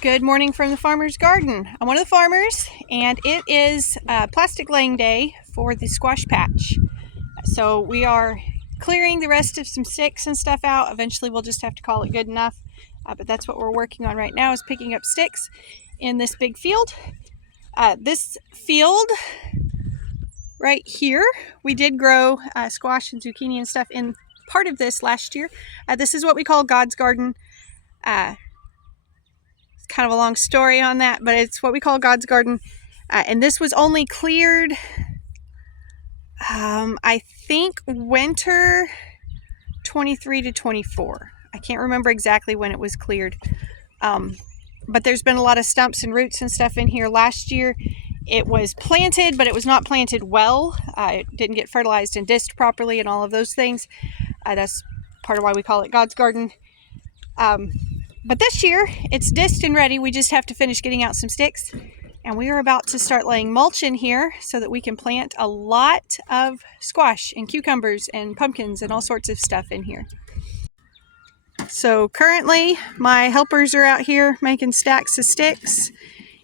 Good morning from the farmer's garden. I'm one of the farmers, and it is plastic laying day for the squash patch. So we are clearing the rest of some sticks and stuff out. Eventually we'll just have to call it good enough, but that's what we're working on right now, is picking up sticks in this big field. This field right here, we did grow squash and zucchini and stuff in part of this last year. This is what we call God's garden. Kind of a long story on that, but it's what we call God's garden, and this was only cleared I think winter 23 to 24. I can't remember exactly when it was cleared, but there's been a lot of stumps and roots and stuff in here. Last year it was planted, but it was not planted well. It didn't get fertilized and disked properly and all of those things. That's part of why we call it God's garden. But this year, it's disked and ready. We just have to finish getting out some sticks. And we are about to start laying mulch in here so that we can plant a lot of squash and cucumbers and pumpkins and all sorts of stuff in here. So currently, my helpers are out here making stacks of sticks.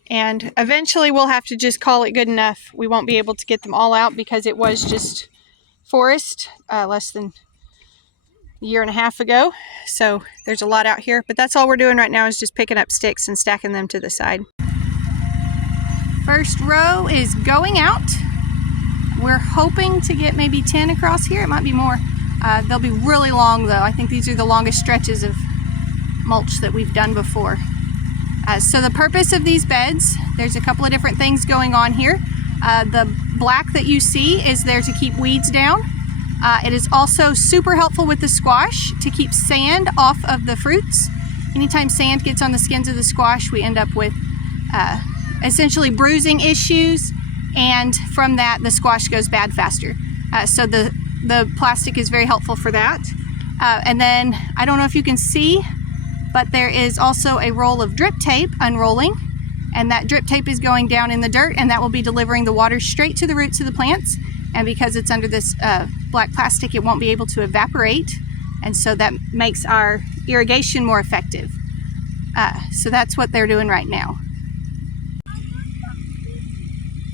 And eventually, we'll have to just call it good enough. We won't be able to get them all out because it was just forest less than a year and a half ago, so there's a lot out here, but that's all we're doing right now, is just picking up sticks and stacking them to the side. First row is going out. We're hoping to get maybe 10 across here. It might be more. They'll be really long though. I think these are the longest stretches of mulch that we've done before. So the purpose of these beds, there's a couple of different things going on here. The black that you see is there to keep weeds down. It is also super helpful with the squash to keep sand off of the fruits. Anytime sand gets on the skins of the squash, we end up with essentially bruising issues, and from that the squash goes bad faster. So the plastic is very helpful for that. And then, I don't know if you can see, but there is also a roll of drip tape unrolling, and that drip tape is going down in the dirt, and that will be delivering the water straight to the roots of the plants. And because it's under this black plastic, it won't be able to evaporate. And so that makes our irrigation more effective. So that's what they're doing right now.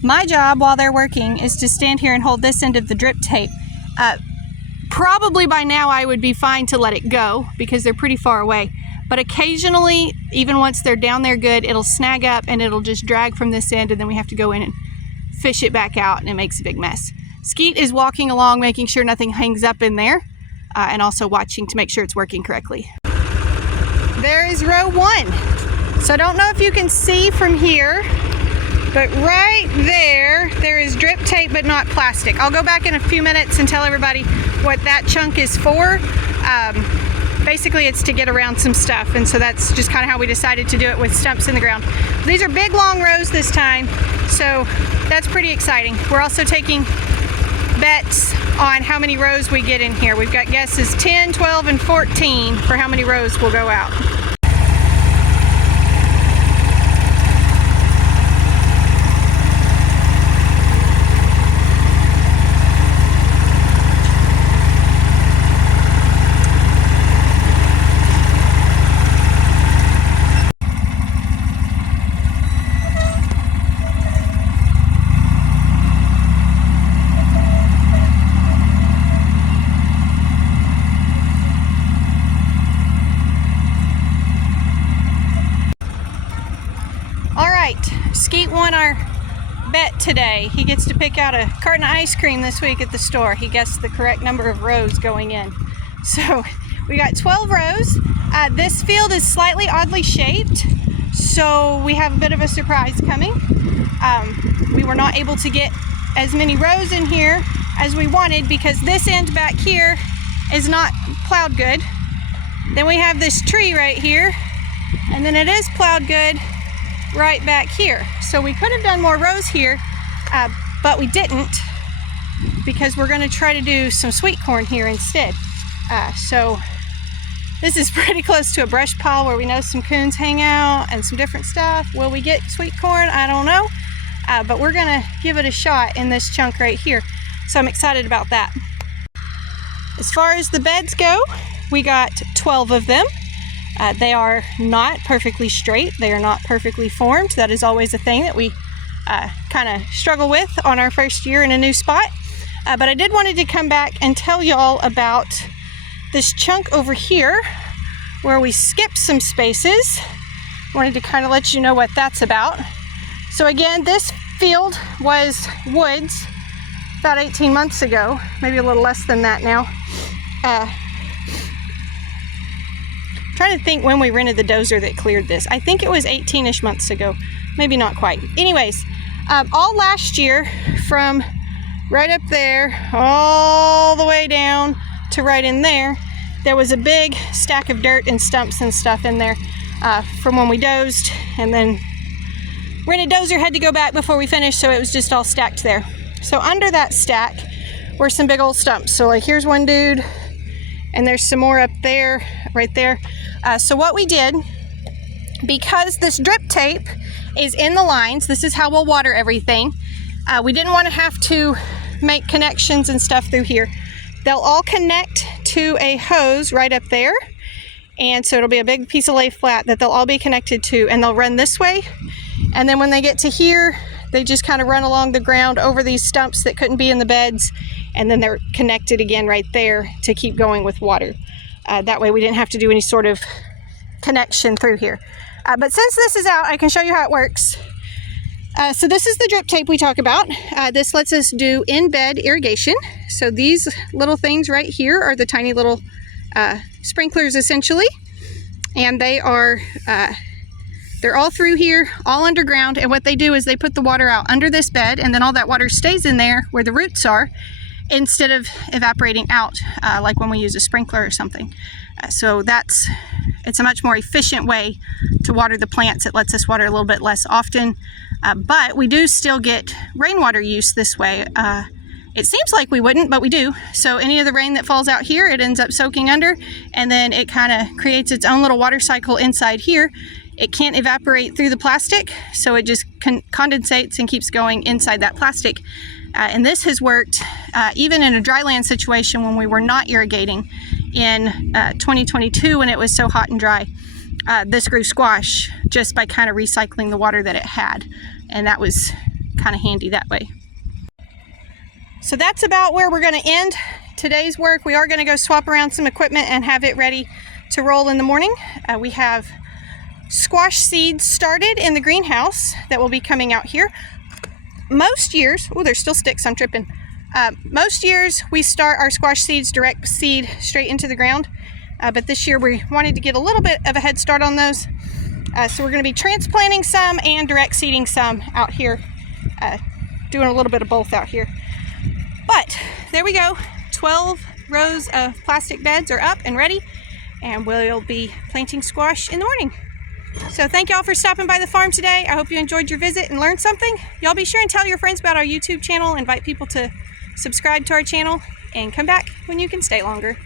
My job while they're working is to stand here and hold this end of the drip tape. Probably by now I would be fine to let it go because they're pretty far away. But occasionally, even once they're down there good, it'll snag up and it'll just drag from this end, and then we have to go in and fish it back out, and it makes a big mess. Skeet is walking along, making sure nothing hangs up in there, and also watching to make sure it's working correctly. There is row 1. So I don't know if you can see from here, but right there is drip tape but not plastic. I'll go back in a few minutes and tell everybody what that chunk is for. Basically it's to get around some stuff, and so that's just kind of how we decided to do it, with stumps in the ground. These are big long rows this time, so that's pretty exciting. We're also taking bets on how many rows we get in here. We've got guesses 10, 12, and 14 for how many rows will go out. Skeet won our bet today. He gets to pick out a carton of ice cream this week at the store. He guessed the correct number of rows going in. So we got 12 rows. This field is slightly oddly shaped, so we have a bit of a surprise coming. We were not able to get as many rows in here as we wanted because this end back here is not plowed good. Then we have this tree right here, and then it is plowed good right back here. So we could have done more rows here, but we didn't, because we're going to try to do some sweet corn here instead. So this is pretty close to a brush pile where we know some coons hang out and some different stuff. Will we get sweet corn? I don't know, but we're going to give it a shot in this chunk right here. So I'm excited about that. As far as the beds go, we got 12 of them. They are not perfectly straight. They are not perfectly formed. That is always a thing that we kind of struggle with on our first year in a new spot. But I did wanted to come back and tell y'all about this chunk over here where we skipped some spaces. Wanted to kind of let you know what that's about. So again, this field was woods about 18 months ago, maybe a little less than that now. Trying to think when we rented the dozer that cleared this. I think it was 18-ish months ago, maybe not quite. Anyways, all last year from right up there all the way down to right in there, there was a big stack of dirt and stumps and stuff in there from when we dozed, and then rented dozer had to go back before we finished, so it was just all stacked there. So under that stack were some big old stumps. So like here's one dude, and there's some more up there, right there. So what we did, because this drip tape is in the lines, this is how we'll water everything. We didn't want to have to make connections and stuff through here. They'll all connect to a hose right up there. And so it'll be a big piece of lay flat that they'll all be connected to, and they'll run this way. And then when they get to here, they just kind of run along the ground over these stumps that couldn't be in the beds, and then they're connected again right there to keep going with water. That way we didn't have to do any sort of connection through here. But since this is out, I can show you how it works. So this is the drip tape we talk about. This lets us do in-bed irrigation. So these little things right here are the tiny little sprinklers essentially, and they are they're all through here, all underground, and what they do is they put the water out under this bed, and then all that water stays in there where the roots are instead of evaporating out like when we use a sprinkler or something. So it's a much more efficient way to water the plants. It lets us water a little bit less often, but we do still get rainwater use this way. It seems like we wouldn't, but we do. So any of the rain that falls out here, it ends up soaking under, and then it kind of creates its own little water cycle inside here. It can't evaporate through the plastic, so it just condensates and keeps going inside that plastic. And this has worked even in a dryland situation when we were not irrigating in 2022 when it was so hot and dry. This grew squash just by kind of recycling the water that it had, and that was kind of handy that way. So that's about where we're going to end today's work. We are going to go swap around some equipment and have it ready to roll in the morning. We have squash seeds started in the greenhouse that will be coming out here. Most years, oh, there's still sticks, I'm tripping. Most years we start our squash seeds direct seed straight into the ground, but this year we wanted to get a little bit of a head start on those. So we're going to be transplanting some and direct seeding some out here, doing a little bit of both out here. But there we go, 12 rows of plastic beds are up and ready, and we'll be planting squash in the morning. So thank y'all for stopping by the farm today. I hope you enjoyed your visit and learned something. Y'all be sure and tell your friends about our YouTube channel, invite people to subscribe to our channel, and come back when you can stay longer.